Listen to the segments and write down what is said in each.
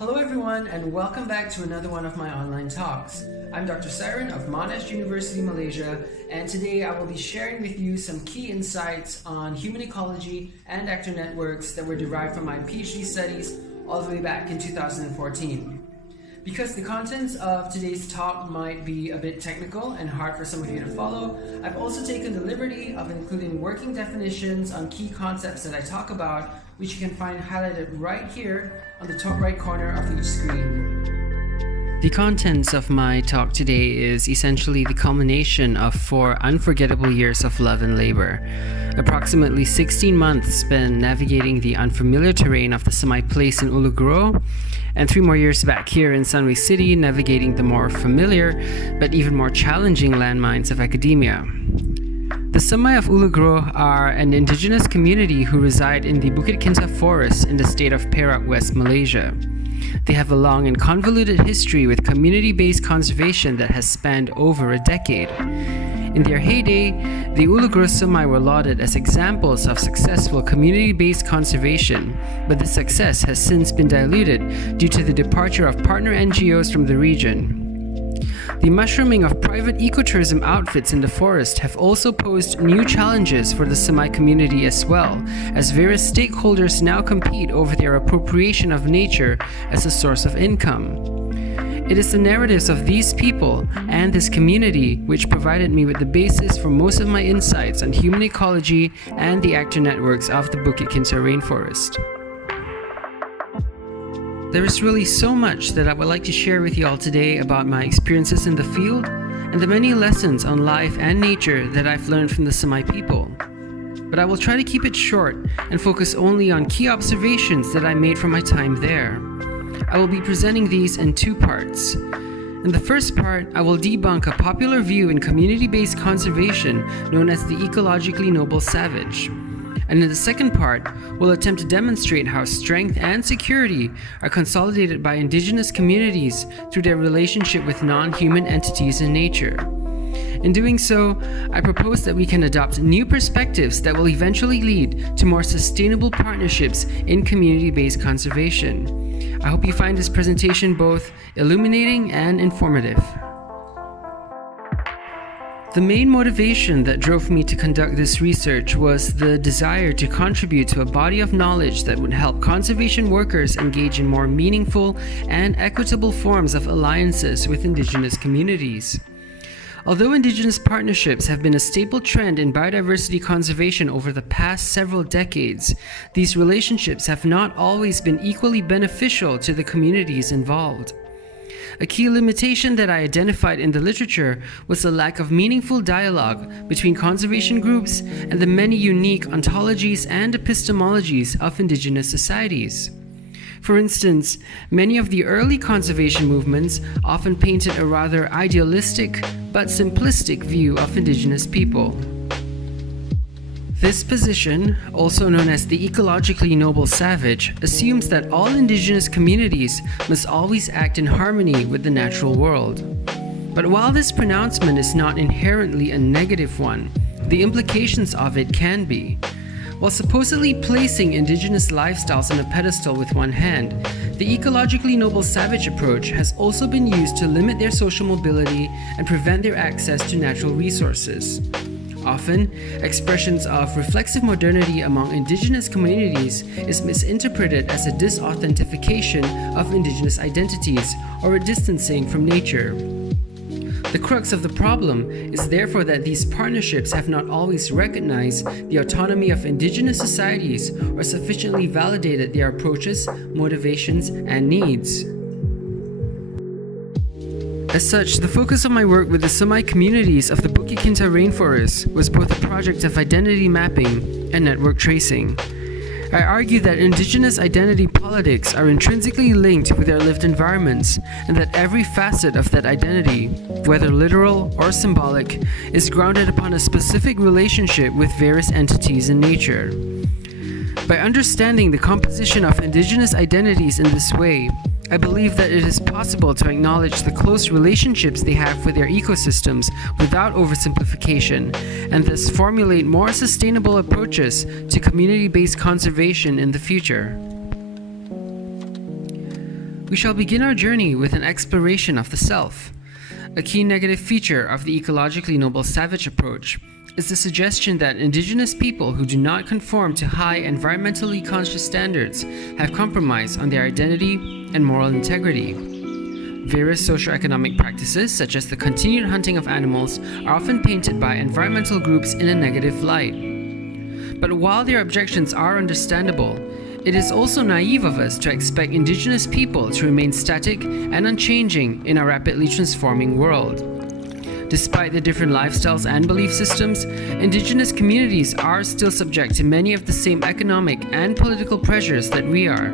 Hello everyone and welcome back to another one of my online talks. I'm Dr. Siren of Monash University, Malaysia, and today I will be sharing with you some key insights on human ecology and actor networks that were derived from my PhD studies all the way back in 2014. Because the contents of today's talk might be a bit technical and hard for some of you to follow, I've also taken the liberty of including working definitions on key concepts that I talk about, which you can find highlighted right here on the top right corner of each screen. The contents of my talk today is essentially the culmination of 4 unforgettable years of love and labor. Approximately 16 months spent navigating the unfamiliar terrain of the Semai place in Uluguro, and 3 more years back here in Sunway City navigating the more familiar but even more challenging landmines of academia. The Semai of Uluguro are an indigenous community who reside in the Bukit Kinta forest in the state of Perak, West Malaysia. They have a long and convoluted history with community-based conservation that has spanned over a decade. In their heyday, the Uluguro Semai were lauded as examples of successful community-based conservation, but this success has since been diluted due to the departure of partner NGOs from the region. The mushrooming of private ecotourism outfits in the forest have also posed new challenges for the Semai community as well, as various stakeholders now compete over their appropriation of nature as a source of income. It is the narratives of these people and this community which provided me with the basis for most of my insights on human ecology and the actor networks of the Bukit Kinta rainforest. There is really so much that I would like to share with you all today about my experiences in the field and the many lessons on life and nature that I've learned from the Semai people. But I will try to keep it short and focus only on key observations that I made from my time there. I will be presenting these in 2 parts. In the first part, I will debunk a popular view in community-based conservation known as the ecologically noble savage. And in the second part, we'll attempt to demonstrate how strength and security are consolidated by indigenous communities through their relationship with non-human entities in nature. In doing so, I propose that we can adopt new perspectives that will eventually lead to more sustainable partnerships in community-based conservation. I hope you find this presentation both illuminating and informative. The main motivation that drove me to conduct this research was the desire to contribute to a body of knowledge that would help conservation workers engage in more meaningful and equitable forms of alliances with indigenous communities. Although indigenous partnerships have been a staple trend in biodiversity conservation over the past several decades, these relationships have not always been equally beneficial to the communities involved. A key limitation that I identified in the literature was the lack of meaningful dialogue between conservation groups and the many unique ontologies and epistemologies of indigenous societies. For instance, many of the early conservation movements often painted a rather idealistic but simplistic view of indigenous people. This position, also known as the ecologically noble savage, assumes that all indigenous communities must always act in harmony with the natural world. But while this pronouncement is not inherently a negative one, the implications of it can be. While supposedly placing indigenous lifestyles on a pedestal with one hand, the ecologically noble savage approach has also been used to limit their social mobility and prevent their access to natural resources. Often, expressions of reflexive modernity among indigenous communities is misinterpreted as a disauthentication of indigenous identities or a distancing from nature. The crux of the problem is therefore that these partnerships have not always recognized the autonomy of indigenous societies or sufficiently validated their approaches, motivations, and needs. As such, the focus of my work with the Semai communities of the Bukit Kinta rainforest was both a project of identity mapping and network tracing. I argue that indigenous identity politics are intrinsically linked with their lived environments, and that every facet of that identity, whether literal or symbolic, is grounded upon a specific relationship with various entities in nature. By understanding the composition of indigenous identities in this way, I believe that it is possible to acknowledge the close relationships they have with their ecosystems without oversimplification, and thus formulate more sustainable approaches to community-based conservation in the future. We shall begin our journey with an exploration of the self. A key negative feature of the ecologically noble savage approach is the suggestion that indigenous people who do not conform to high environmentally conscious standards have compromised on their identity and moral integrity. Various socioeconomic practices, such as the continued hunting of animals, are often painted by environmental groups in a negative light. But while their objections are understandable, it is also naive of us to expect indigenous people to remain static and unchanging in a rapidly transforming world. Despite the different lifestyles and belief systems, indigenous communities are still subject to many of the same economic and political pressures that we are.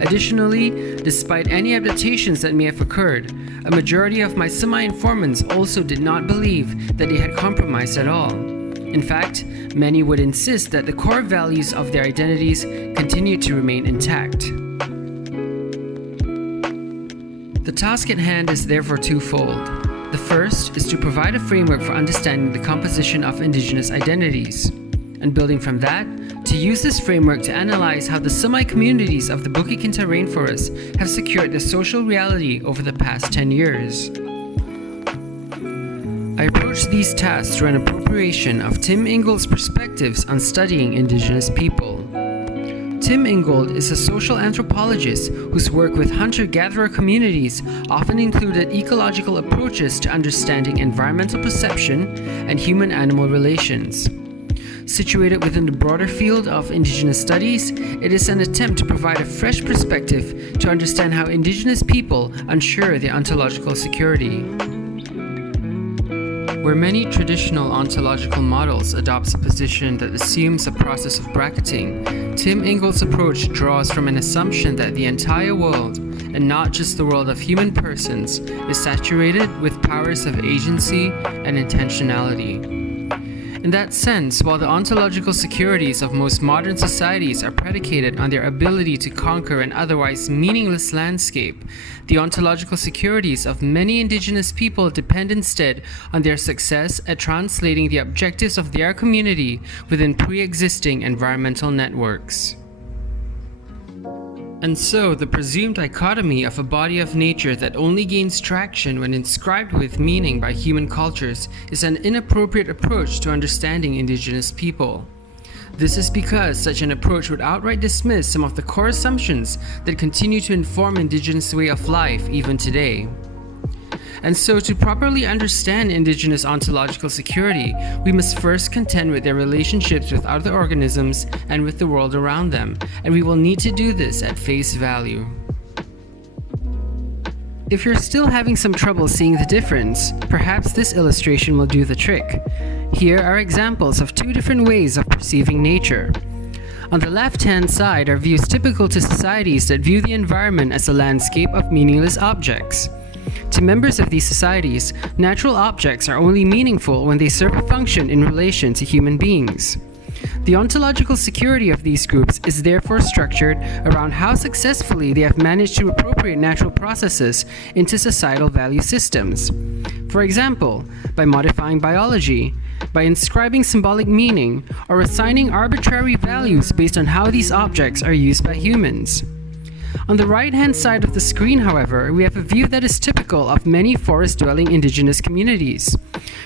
Additionally, despite any adaptations that may have occurred, a majority of my semi-informants also did not believe that they had compromised at all. In fact, many would insist that the core values of their identities continue to remain intact. The task at hand is therefore twofold. The first is to provide a framework for understanding the composition of indigenous identities, and building from that, to use this framework to analyze how the semi-communities of the Bukit-Kinta rainforest have secured their social reality over the past 10 years. I approached these tasks through an appropriation of Tim Ingold's perspectives on studying indigenous people. Tim Ingold is a social anthropologist whose work with hunter-gatherer communities often included ecological approaches to understanding environmental perception and human-animal relations. Situated within the broader field of indigenous studies, it is an attempt to provide a fresh perspective to understand how indigenous people ensure their ontological security. Where many traditional ontological models adopt a position that assumes a process of bracketing, Tim Ingold's approach draws from an assumption that the entire world, and not just the world of human persons, is saturated with powers of agency and intentionality. In that sense, while the ontological securities of most modern societies are predicated on their ability to conquer an otherwise meaningless landscape, the ontological securities of many indigenous people depend instead on their success at translating the objectives of their community within pre-existing environmental networks. And so, the presumed dichotomy of a body of nature that only gains traction when inscribed with meaning by human cultures is an inappropriate approach to understanding indigenous people. This is because such an approach would outright dismiss some of the core assumptions that continue to inform indigenous way of life even today. And so, to properly understand indigenous ontological security, we must first contend with their relationships with other organisms and with the world around them, and we will need to do this at face value. If you're still having some trouble seeing the difference, perhaps this illustration will do the trick. Here are examples of two different ways of perceiving nature. On the left-hand side are views typical to societies that view the environment as a landscape of meaningless objects. To members of these societies, natural objects are only meaningful when they serve a function in relation to human beings. The ontological security of these groups is therefore structured around how successfully they have managed to appropriate natural processes into societal value systems. For example, by modifying biology, by inscribing symbolic meaning, or assigning arbitrary values based on how these objects are used by humans. On the right-hand side of the screen, however, we have a view that is typical of many forest-dwelling indigenous communities.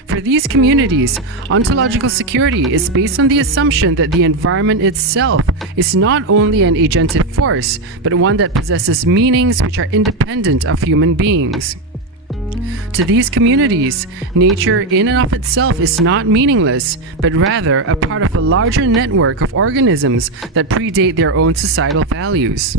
For these communities, ontological security is based on the assumption that the environment itself is not only an agentive force, but one that possesses meanings which are independent of human beings. To these communities, nature in and of itself is not meaningless, but rather a part of a larger network of organisms that predate their own societal values.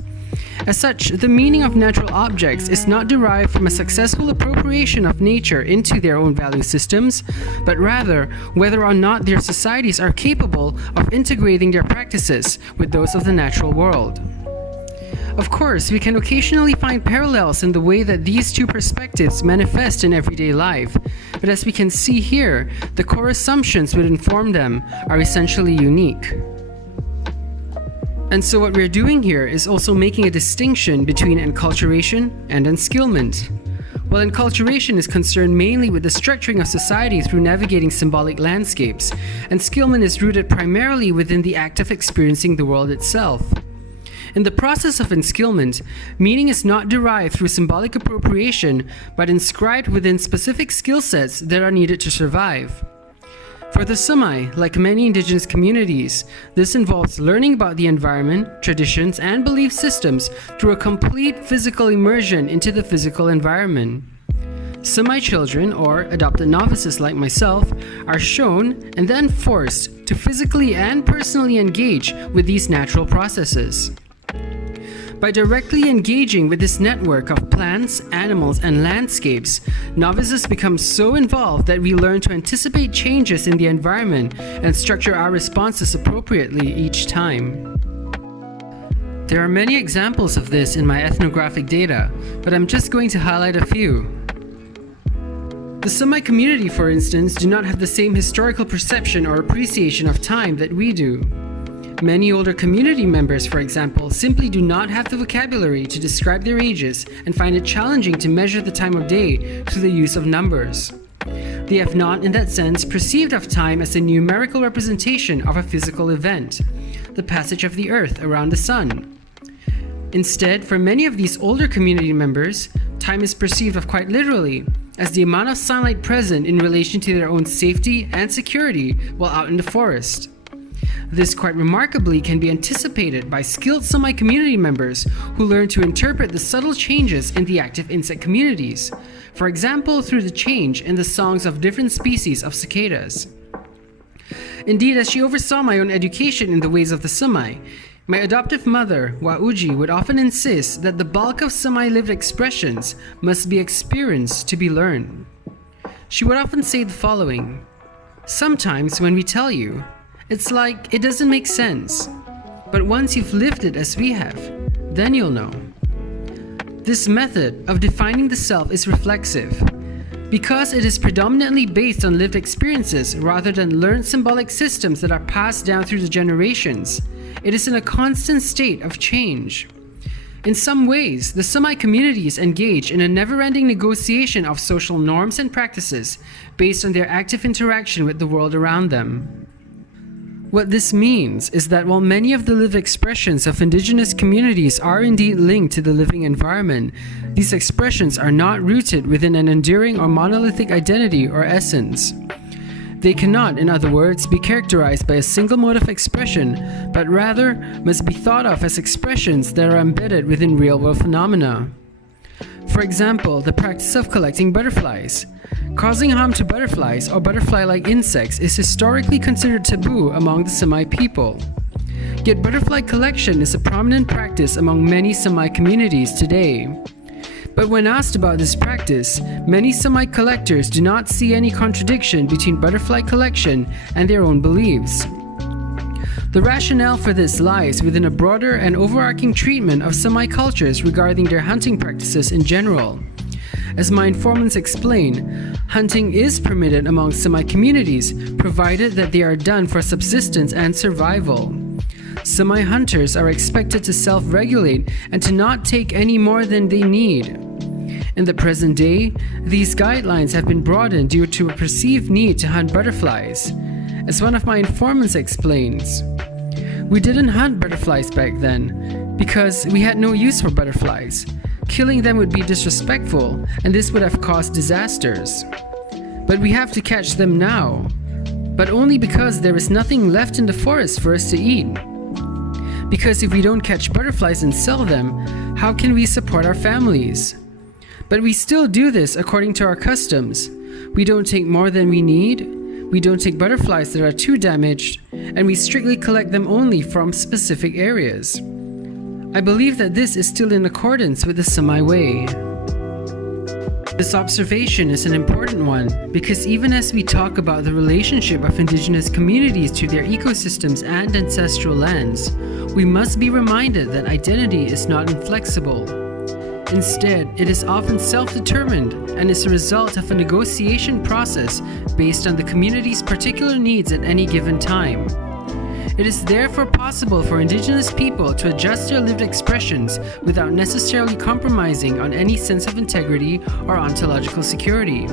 As such, the meaning of natural objects is not derived from a successful appropriation of nature into their own value systems, but rather whether or not their societies are capable of integrating their practices with those of the natural world. Of course, we can occasionally find parallels in the way that these two perspectives manifest in everyday life, but as we can see here, the core assumptions that inform them are essentially unique. And so what we're doing here is also making a distinction between enculturation and enskillment. While enculturation is concerned mainly with the structuring of society through navigating symbolic landscapes, enskillment is rooted primarily within the act of experiencing the world itself. In the process of enskillment, meaning is not derived through symbolic appropriation, but inscribed within specific skill sets that are needed to survive. For the Semai, like many indigenous communities, this involves learning about the environment, traditions, and belief systems through a complete physical immersion into the physical environment. Semai children, or adopted novices like myself, are shown and then forced to physically and personally engage with these natural processes. By directly engaging with this network of plants, animals, and landscapes, novices become so involved that we learn to anticipate changes in the environment and structure our responses appropriately each time. There are many examples of this in my ethnographic data, but I'm just going to highlight a few. The Semai community, for instance, do not have the same historical perception or appreciation of time that we do. Many older community members, for example, simply do not have the vocabulary to describe their ages and find it challenging to measure the time of day through the use of numbers. They have not, in that sense, perceived of time as a numerical representation of a physical event, the passage of the earth around the sun. Instead, for many of these older community members, time is perceived of quite literally, as the amount of sunlight present in relation to their own safety and security while out in the forest. This quite remarkably can be anticipated by skilled Semai community members who learn to interpret the subtle changes in the active insect communities, for example through the change in the songs of different species of cicadas. Indeed, as she oversaw my own education in the ways of the Semai, my adoptive mother, Wauji, would often insist that the bulk of Semai lived expressions must be experienced to be learned. She would often say the following: "Sometimes when we tell you, it's like it doesn't make sense. But once you've lived it as we have, then you'll know." This method of defining the self is reflexive, because it is predominantly based on lived experiences rather than learned symbolic systems that are passed down through the generations. It is in a constant state of change. In some ways, the Semai communities engage in a never-ending negotiation of social norms and practices based on their active interaction with the world around them. What this means is that while many of the lived expressions of indigenous communities are indeed linked to the living environment, these expressions are not rooted within an enduring or monolithic identity or essence. They cannot, in other words, be characterized by a single mode of expression, but rather must be thought of as expressions that are embedded within real-world phenomena. For example, the practice of collecting butterflies. Causing harm to butterflies or butterfly-like insects is historically considered taboo among the Semai people. Yet butterfly collection is a prominent practice among many Semai communities today. But when asked about this practice, many Semai collectors do not see any contradiction between butterfly collection and their own beliefs. The rationale for this lies within a broader and overarching treatment of Semai cultures regarding their hunting practices in general. As my informants explain, hunting is permitted among Semai communities, provided that they are done for subsistence and survival. Semai hunters are expected to self-regulate and to not take any more than they need. In the present day, these guidelines have been broadened due to a perceived need to hunt butterflies. As one of my informants explains, "We didn't hunt butterflies back then because we had no use for butterflies. Killing them would be disrespectful and this would have caused disasters. But we have to catch them now, but only because there is nothing left in the forest for us to eat. Because if we don't catch butterflies and sell them, how can we support our families? But we still do this according to our customs. We don't take more than we need, we don't take butterflies that are too damaged, and we strictly collect them only from specific areas." I believe that this is still in accordance with the Semai way. This observation is an important one because even as we talk about the relationship of indigenous communities to their ecosystems and ancestral lands, we must be reminded that identity is not inflexible. Instead, it is often self-determined and is a result of a negotiation process based on the community's particular needs at any given time. It is therefore possible for indigenous people to adjust their lived expressions without necessarily compromising on any sense of integrity or ontological security.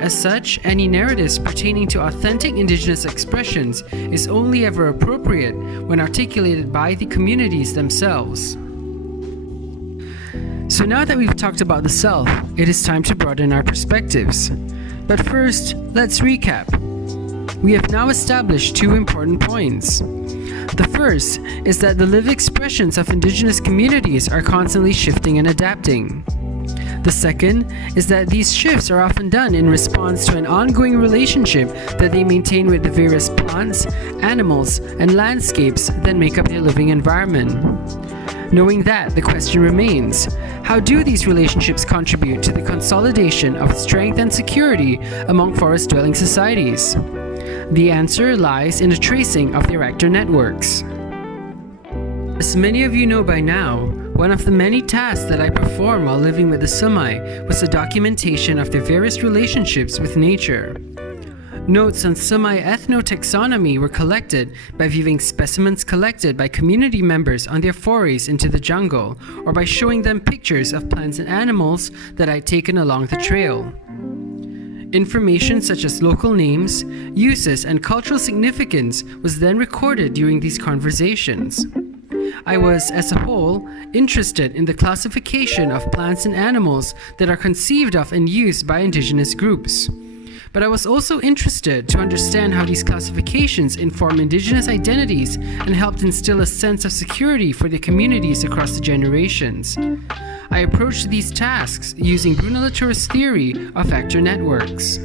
As such, any narratives pertaining to authentic Indigenous expressions is only ever appropriate when articulated by the communities themselves. So now that we've talked about the self, it is time to broaden our perspectives. But first, let's recap. We have now established two important points. The first is that the lived expressions of Indigenous communities are constantly shifting and adapting. The second is that these shifts are often done in response to an ongoing relationship that they maintain with the various plants, animals, and landscapes that make up their living environment. Knowing that, the question remains, how do these relationships contribute to the consolidation of strength and security among forest-dwelling societies? The answer lies in the tracing of their actor networks. As many of you know by now, one of the many tasks that I performed while living with the Sumai was the documentation of their various relationships with nature. Notes on Sumai ethnotaxonomy were collected by viewing specimens collected by community members on their forays into the jungle, or by showing them pictures of plants and animals that I'd taken along the trail. Information such as local names, uses, and cultural significance was then recorded during these conversations. I was, as a whole, interested in the classification of plants and animals that are conceived of and used by Indigenous groups. But I was also interested to understand how these classifications inform Indigenous identities and helped instill a sense of security for the communities across the generations. I approached these tasks using Bruno Latour's theory of actor networks.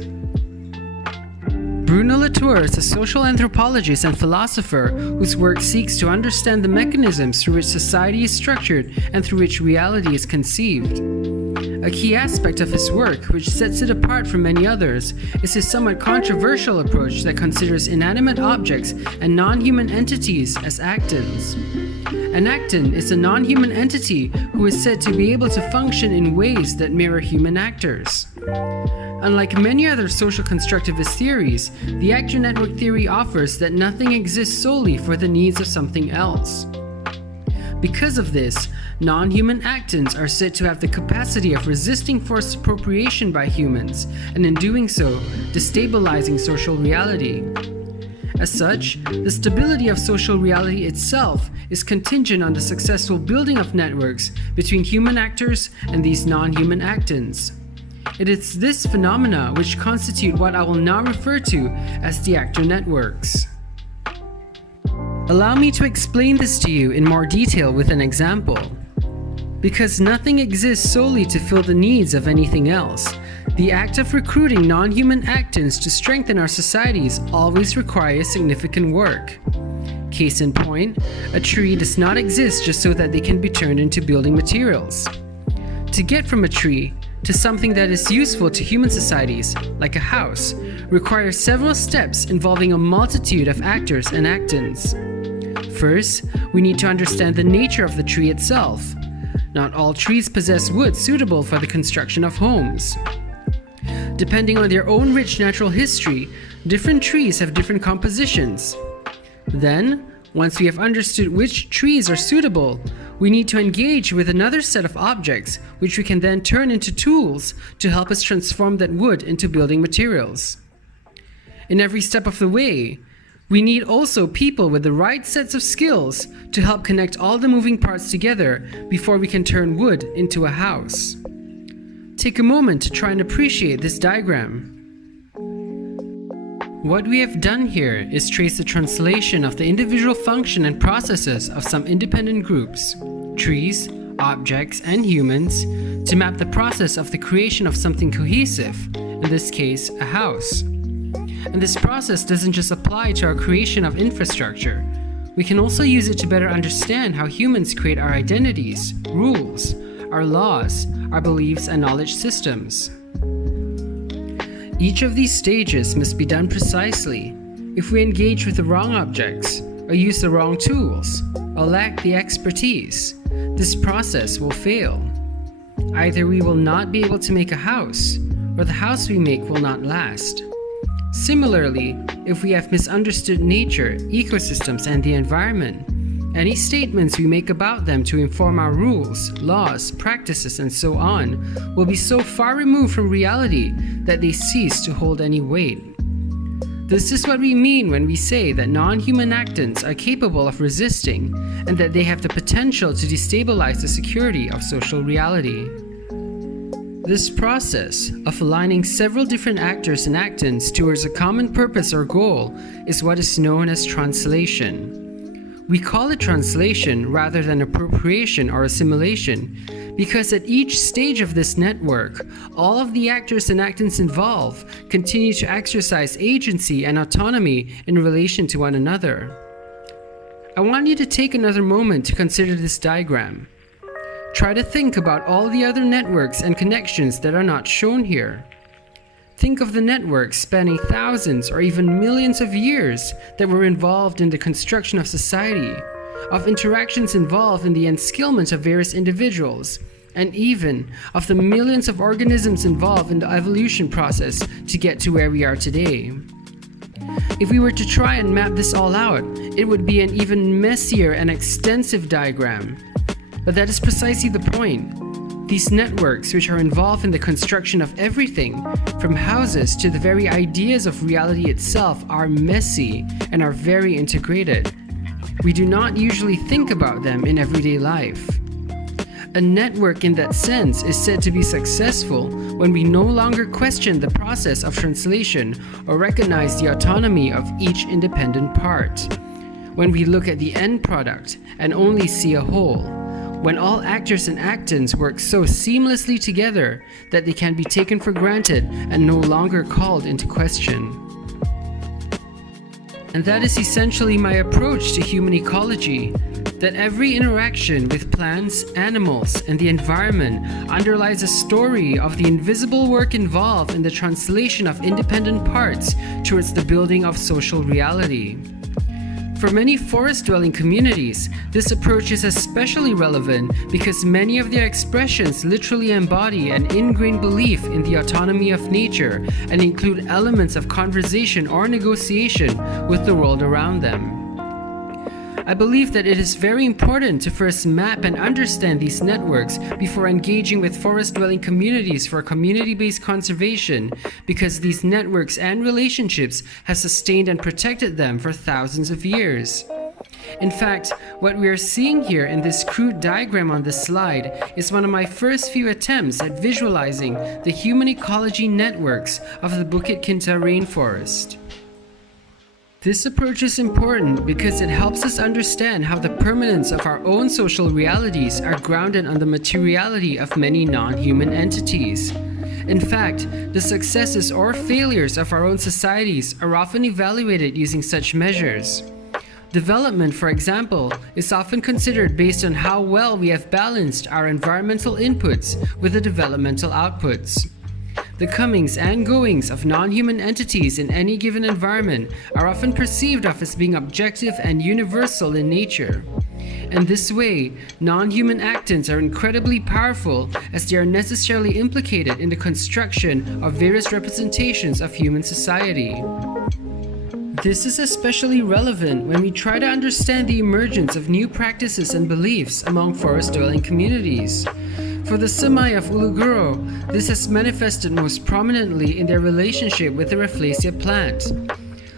Bruno Latour is a social anthropologist and philosopher whose work seeks to understand the mechanisms through which society is structured and through which reality is conceived. A key aspect of his work, which sets it apart from many others, is his somewhat controversial approach that considers inanimate objects and non-human entities as actons. An acton is a non-human entity who is said to be able to function in ways that mirror human actors. Unlike many other social constructivist theories, the actor network theory offers that nothing exists solely for the needs of something else. Because of this, non-human actons are said to have the capacity of resisting forced appropriation by humans, and in doing so, destabilizing social reality. As such, the stability of social reality itself is contingent on the successful building of networks between human actors and these non-human actons. It is this phenomena which constitute what I will now refer to as the actor networks. Allow me to explain this to you in more detail with an example. Because nothing exists solely to fill the needs of anything else, the act of recruiting non-human actons to strengthen our societies always requires significant work. Case in point, a tree does not exist just so that they can be turned into building materials. To get from a tree to something that is useful to human societies, like a house, requires several steps involving a multitude of actors and actons. First, we need to understand the nature of the tree itself. Not all trees possess wood suitable for the construction of homes. Depending on their own rich natural history, different trees have different compositions. Then, once we have understood which trees are suitable, we need to engage with another set of objects, which we can then turn into tools to help us transform that wood into building materials. In every step of the way, we need also people with the right sets of skills to help connect all the moving parts together before we can turn wood into a house. Take a moment to try and appreciate this diagram. What we have done here is trace the translation of the individual function and processes of some independent groups, trees, objects, and humans, to map the process of the creation of something cohesive, in this case, a house. And this process doesn't just apply to our creation of infrastructure. We can also use it to better understand how humans create our identities, rules, our laws, our beliefs, and knowledge systems. Each of these stages must be done precisely. If we engage with the wrong objects, or use the wrong tools, or lack the expertise, this process will fail. Either we will not be able to make a house, or the house we make will not last. Similarly, if we have misunderstood nature, ecosystems, and the environment, Any statements we make about them to inform our rules, laws, practices, and so on will be so far removed from reality that they cease to hold any weight. This is what we mean when we say that non-human actants are capable of resisting and that they have the potential to destabilize the security of social reality. This process of aligning several different actors and actants towards a common purpose or goal is what is known as translation. We call it translation rather than appropriation or assimilation because at each stage of this network, all of the actors and actants involved continue to exercise agency and autonomy in relation to one another. I want you to take another moment to consider this diagram. Try to think about all the other networks and connections that are not shown here. Think of the networks spanning thousands or even millions of years that were involved in the construction of society, of interactions involved in the enskillment of various individuals, and even of the millions of organisms involved in the evolution process to get to where we are today. If we were to try and map this all out, it would be an even messier and extensive diagram. But that is precisely the point. These networks, which are involved in the construction of everything, from houses to the very ideas of reality itself, are messy and are very integrated. We do not usually think about them in everyday life. A network in that sense is said to be successful when we no longer question the process of translation or recognize the autonomy of each independent part. When we look at the end product and only see a whole. When all actors and actants work so seamlessly together that they can be taken for granted and no longer called into question. And that is essentially my approach to human ecology, that every interaction with plants, animals, and the environment underlies a story of the invisible work involved in the translation of independent parts towards the building of social reality. For many forest-dwelling communities, this approach is especially relevant because many of their expressions literally embody an ingrained belief in the autonomy of nature and include elements of conversation or negotiation with the world around them. I believe that it is very important to first map and understand these networks before engaging with forest-dwelling communities for community-based conservation, because these networks and relationships have sustained and protected them for thousands of years. In fact, what we are seeing here in this crude diagram on this slide is one of my first few attempts at visualizing the human ecology networks of the Bukit Kinta rainforest. This approach is important because it helps us understand how the permanence of our own social realities are grounded on the materiality of many non-human entities. In fact, the successes or failures of our own societies are often evaluated using such measures. Development, for example, is often considered based on how well we have balanced our environmental inputs with the developmental outputs. The comings and goings of non-human entities in any given environment are often perceived of as being objective and universal in nature. In this way, non-human actants are incredibly powerful as they are necessarily implicated in the construction of various representations of human society. This is especially relevant when we try to understand the emergence of new practices and beliefs among forest-dwelling communities. For the Semai of Uluguro, this has manifested most prominently in their relationship with the Rafflesia plant.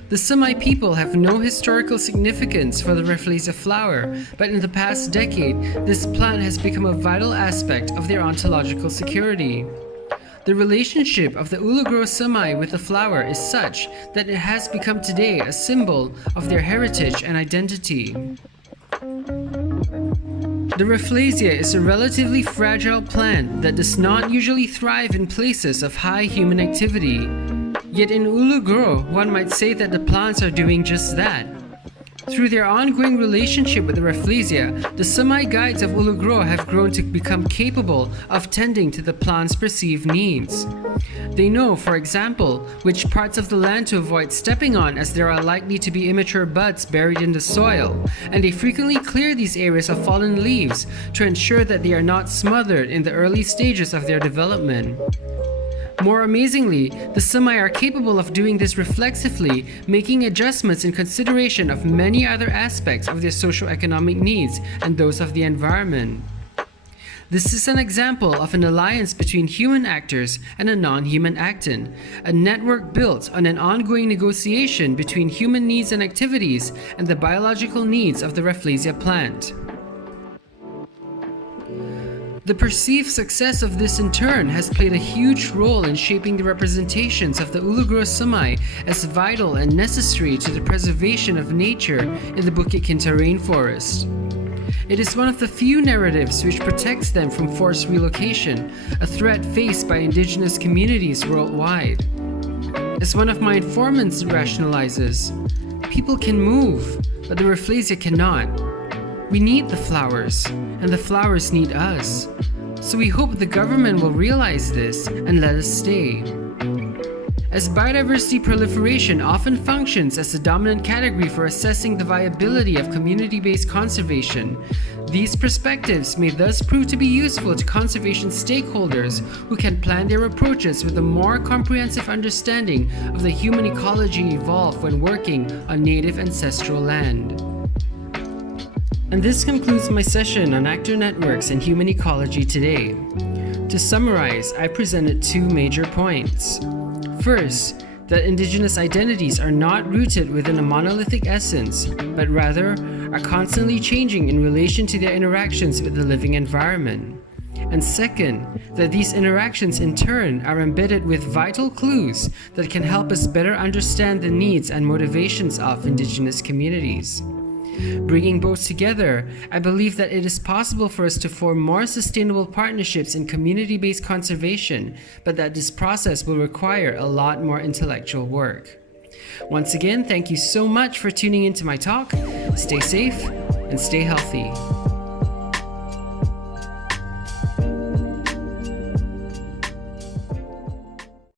The Semai people have no historical significance for the Rafflesia flower, but in the past decade, this plant has become a vital aspect of their ontological security. The relationship of the Uluguro Semai with the flower is such that it has become today a symbol of their heritage and identity. The Rafflesia is a relatively fragile plant that does not usually thrive in places of high human activity. Yet in Uluguro, one might say that the plants are doing just that. Through their ongoing relationship with the Rafflesia, the Semai guides of Uluguro have grown to become capable of tending to the plant's perceived needs. They know, for example, which parts of the land to avoid stepping on as there are likely to be immature buds buried in the soil, and they frequently clear these areas of fallen leaves to ensure that they are not smothered in the early stages of their development. More amazingly, the semi are capable of doing this reflexively, making adjustments in consideration of many other aspects of their socio-economic needs and those of the environment. This is an example of an alliance between human actors and a non-human actant, a network built on an ongoing negotiation between human needs and activities and the biological needs of the Rafflesia plant. The perceived success of this in turn has played a huge role in shaping the representations of the Ulugro Sami as vital and necessary to the preservation of nature in the Bukit Kinta rainforest. It is one of the few narratives which protects them from forced relocation, a threat faced by indigenous communities worldwide. As one of my informants rationalizes, people can move, but the Rafflesia cannot. We need the flowers, and the flowers need us. So we hope the government will realize this and let us stay. As biodiversity proliferation often functions as the dominant category for assessing the viability of community-based conservation, these perspectives may thus prove to be useful to conservation stakeholders who can plan their approaches with a more comprehensive understanding of the human ecology involved when working on native ancestral land. And this concludes my session on actor networks and human ecology today. To summarize, I presented two major points. First, that indigenous identities are not rooted within a monolithic essence, but rather are constantly changing in relation to their interactions with the living environment. And second, that these interactions in turn are embedded with vital clues that can help us better understand the needs and motivations of indigenous communities. Bringing both together, I believe that it is possible for us to form more sustainable partnerships in community-based conservation, but that this process will require a lot more intellectual work. Once again, thank you so much for tuning into my talk. Stay safe and stay healthy.